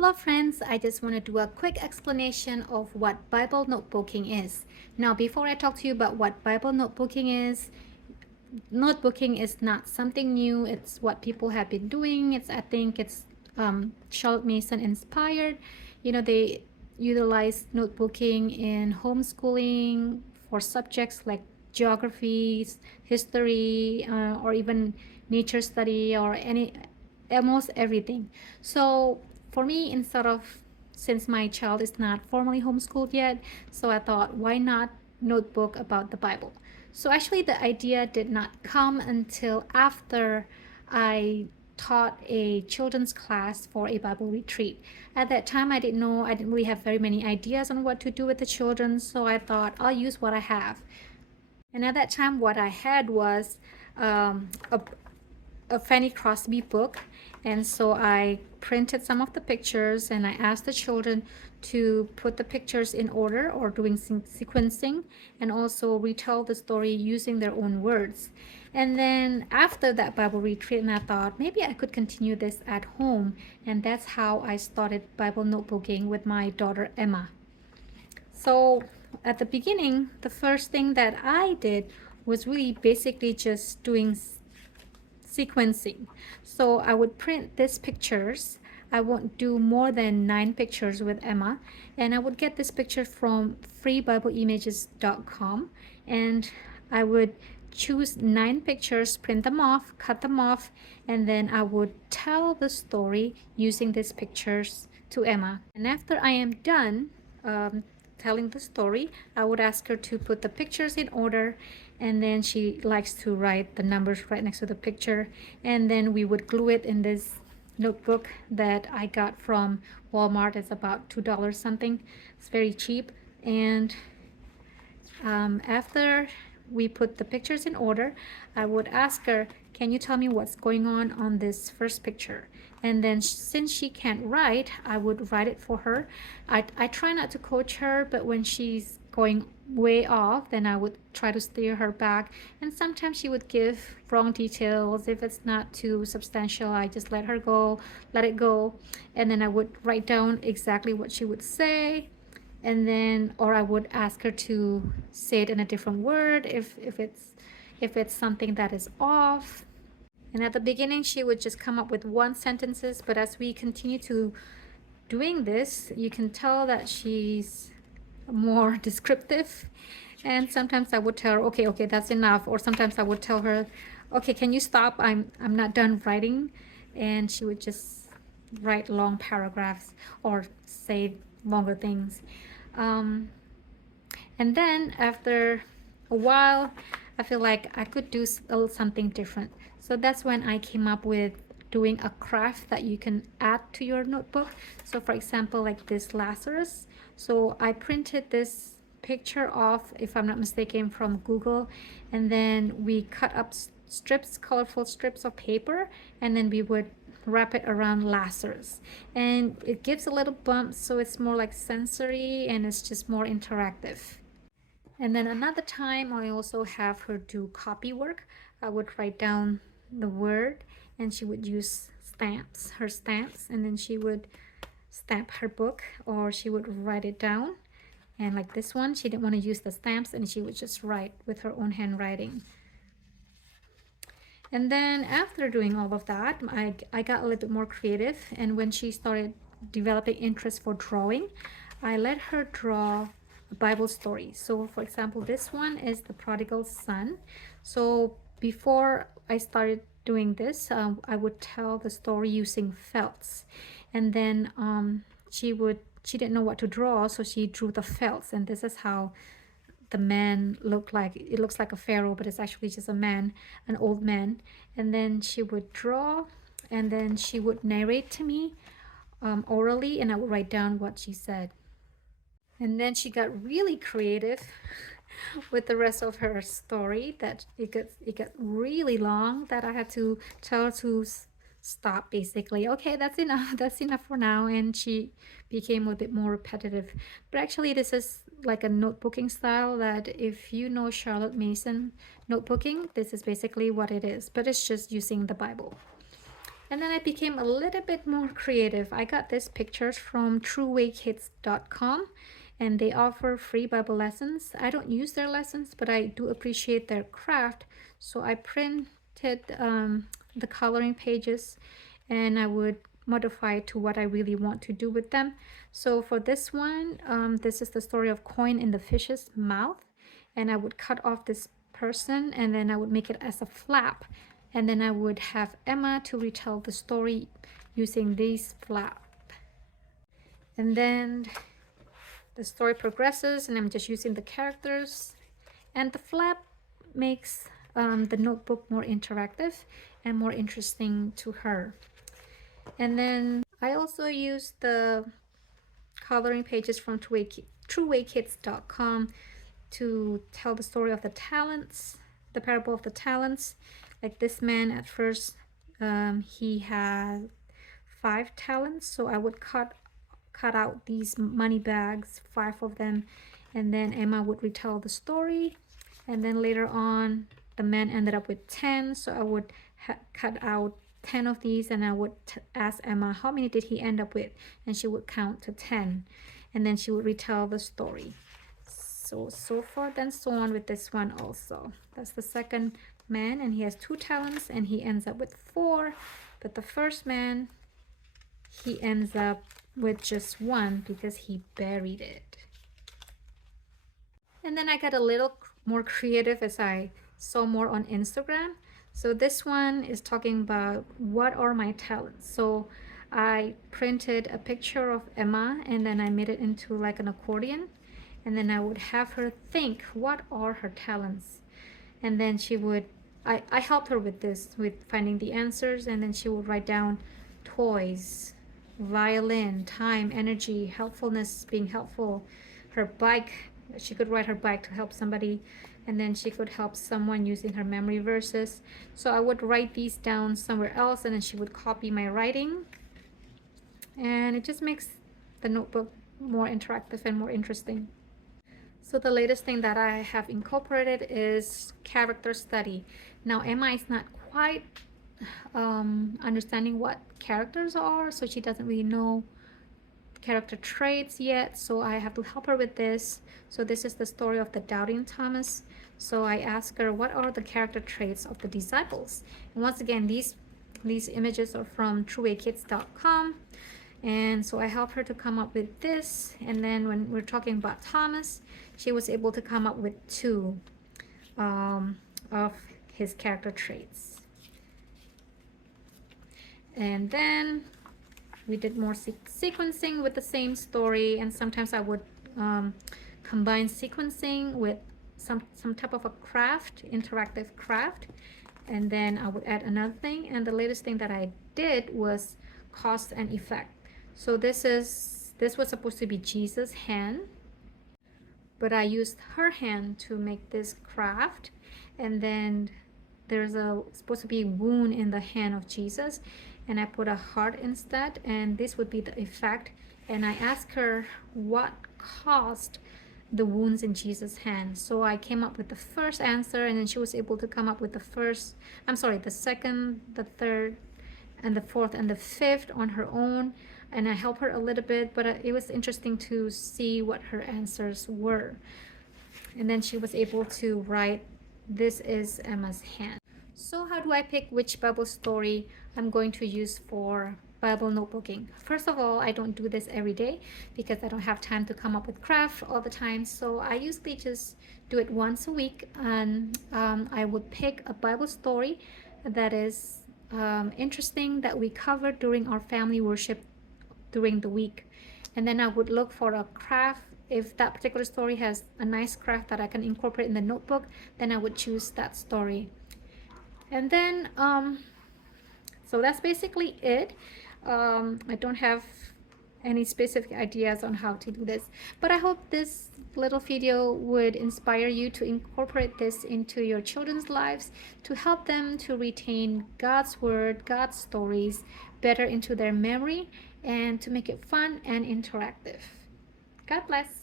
Hello friends, I just want to do a quick explanation of what Bible notebooking is. Now before I talk to you about what Bible notebooking is not something new. It's what people have been doing. I think it's Charlotte Mason inspired. They utilize notebooking in homeschooling for subjects like geography, history, or even nature study or almost everything. So for me, since my child is not formally homeschooled yet, so I thought, why not notebook about the Bible? So actually, the idea did not come until after I taught a children's class for a Bible retreat. At that time, I didn't really have very many ideas on what to do with the children, so I thought I'll use what I have. And at that time, what I had was um, a, a Fanny Crosby book. And so I printed some of the pictures and I asked the children to put the pictures in order or doing sequencing and also retell the story using their own words. And then after that Bible retreat, and I thought maybe I could continue this at home. And that's how I started Bible notebooking with my daughter Emma. So at the beginning, the first thing that I did was really basically just doing sequencing. So I would print these pictures. I won't do more than 9 pictures with Emma, and I would get this picture from freebibleimages.com, and I would choose 9 pictures, print them off, cut them off, and then I would tell the story using these pictures to Emma. And after I am done telling the story, I would ask her to put the pictures in order, and then she likes to write the numbers right next to the picture, and then we would glue it in this notebook that I got from Walmart. It's about $2 something. It's very cheap. And after we put the pictures in order, I would ask her, can you tell me what's going on this first picture? And then since she can't write, I would write it for her. I try not to coach her, but when she's going way off, then I would try to steer her back. And sometimes she would give wrong details. If it's not too substantial, I just let it go. And then I would write down exactly what she would say, and then or I would ask her to say it in a different word if it's something that is off. And at the beginning she would just come up with one sentences, but as we continue to doing this, you can tell that she's more descriptive. And sometimes I would tell her, okay, that's enough. Or sometimes I would tell her, okay, can you stop? I'm not done writing. And she would just write long paragraphs or say longer things. And then after a while, I feel like I could do something different. So that's when I came up with doing a craft that you can add to your notebook. So for example, like this Lazarus. So I printed this picture off, if I'm not mistaken, from Google, and then we cut up colorful strips of paper, and then we would wrap it around Lazarus, and it gives a little bump, so it's more like sensory and it's just more interactive. And then another time I also have her do copy work. I would write down the word and she would use her stamps, and then she would stamp her book or she would write it down. And like this one, she didn't want to use the stamps and she would just write with her own handwriting. And then after doing all of that, I got a little bit more creative, and when she started developing interest for drawing, I let her draw a Bible story. So for example, this one is the prodigal son. So before I started doing this, I would tell the story using felts, and then she didn't know what to draw, so she drew the felts, and this is how the man looked like. It looks like a pharaoh, but it's actually just a man, an old man. And then she would draw, and then she would narrate to me orally, and I would write down what she said. And then she got really creative with the rest of her story, that it got really long, that I had to tell her to stop, basically. Okay, that's enough. That's enough for now. And she became a bit more repetitive. But actually, this is like a notebooking style that if you know Charlotte Mason notebooking, this is basically what it is, but it's just using the Bible. And then I became a little bit more creative. I got these pictures from truewaykids.com, and they offer free Bible lessons. I don't use their lessons, but I do appreciate their craft. So I printed the coloring pages, and I would modify it to what I really want to do with them. So for this one, this is the story of coin in the fish's mouth, and I would cut off this person, and then I would make it as a flap, and then I would have Emma to retell the story using these flap. And then the story progresses, and I'm just using the characters, and the flap makes the notebook more interactive and more interesting to her. And then I also use the coloring pages from truewaykids.com to tell the story of the talents, the parable of the talents. Like this man at first, he had 5 talents, so I would cut out these money bags, 5 of them, and then Emma would retell the story. And then later on, the man ended up with 10, so I would cut out 10 of these, and I would ask Emma how many did he end up with, and she would count to 10, and then she would retell the story. So forth and so on with this one also. That's the second man, and he has 2 talents, and he ends up with 4. But the first man, he ends up with just 1 because he buried it. And then I got a little more creative as I saw more on Instagram. So this one is talking about what are my talents. So I printed a picture of Emma, and then I made it into like an accordion, and then I would have her think what are her talents, and then she would I helped her with this, with finding the answers, and then she would write down toys, violin, time, energy, helpfulness, being helpful, her bike. She could ride her bike to help somebody, and then she could help someone using her memory verses. So I would write these down somewhere else, and then she would copy my writing, and it just makes the notebook more interactive and more interesting. So the latest thing that I have incorporated is character study. Now Emma is not quite understanding what characters are, so she doesn't really know character traits yet, so I have to help her with this. So this is the story of the doubting Thomas. So I ask her, what are the character traits of the disciples? And once again, these images are from truewaykids.com, and so I helped her to come up with this. And then when we're talking about Thomas, she was able to come up with 2 of his character traits. And then we did more sequencing with the same story, and sometimes I would combine sequencing with some type of a craft, interactive craft, and then I would add another thing. And the latest thing that I did was cause and effect. So this was supposed to be Jesus' hand, but I used her hand to make this craft, and then there's supposed to be a wound in the hand of Jesus, and I put a heart instead, and this would be the effect. And I asked her what caused the wounds in Jesus' hand. So I came up with the first answer, and then she was able to come up with the second, the third, and the fourth, and the fifth on her own. And I helped her a little bit, but it was interesting to see what her answers were. And then she was able to write, "This is Emma's hand." So how do I pick which Bible story I'm going to use for Bible notebooking? First of all, I don't do this every day because I don't have time to come up with craft all the time. So I usually just do it once a week, and I would pick a Bible story that is interesting, that we covered during our family worship during the week. And then I would look for a craft. If that particular story has a nice craft that I can incorporate in the notebook, then I would choose that story. And then so that's basically it. I don't have any specific ideas on how to do this, but I hope this little video would inspire you to incorporate this into your children's lives, to help them to retain God's word, God's stories better into their memory, and to make it fun and interactive. God bless.